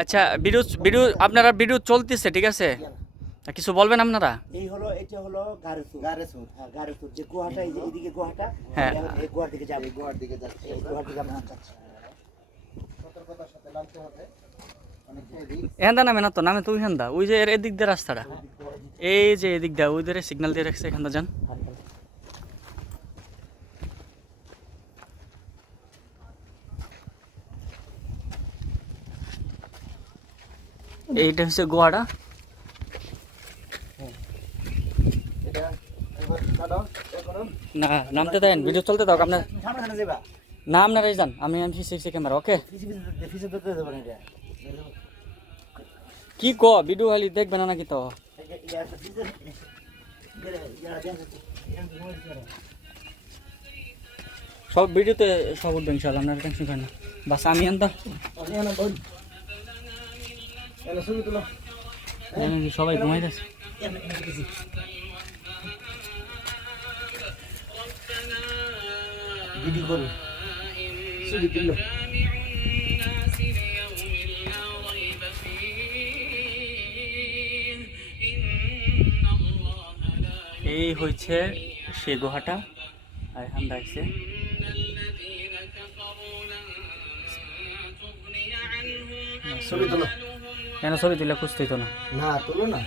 আচ্ছা, video video আপনারা video চলতেছে, ঠিক আছে? কিছু বলবেন আপনারা? এই হলো, এটা হলো গারুসুর। গারুসুর, হ্যাঁ গারুসুর। যে গুহাটা, এই যে এদিকে গুহাটা, হ্যাঁ। এই গুহার দিকে যাবে, গুহার দিকে যাচ্ছে, এই গুহার দিকে আমরা যাচ্ছি। সতর্কতার সাথে নামতে হবে। অনেক রিস্ক। এখানটা নামে না তো, নামে তো ওইখানটা, ওই যে এদিক দিয়ে রাস্তাটা, এই যে এদিক দিয়ে ওই ধারে সিগন্যাল দিয়ে রাখছে, এখানটা যান। এইটা হচ্ছে গোয়াটা। এটা এবার দাও, করুন। না, নামতে দেন, ভিডিও চলতে দাও আপনার। সামনে সামনে যাবা। না, আপনারাই যান, আমি আনছি সিসি ক্যামেরা। ওকে, ফিসে ফিসে ধরতে দেব না এটা। কি ক ভিডিও খালি দেখবে না নাকি তো? সব ভিডিওতে সব উঠবে ইনশাআল্লাহ, আপনার টেনশন করেন না। বাস আমি আনতা সবাই ঘুমাই যাচ্ছে। ভিডিও করুন, ছবি তুলল। এই হচ্ছে সে গুহাটা, আর এখান দেখছে ছবি তুলো। কেন ছবি তুলে খুঁজতেই তো না। না তুলো না।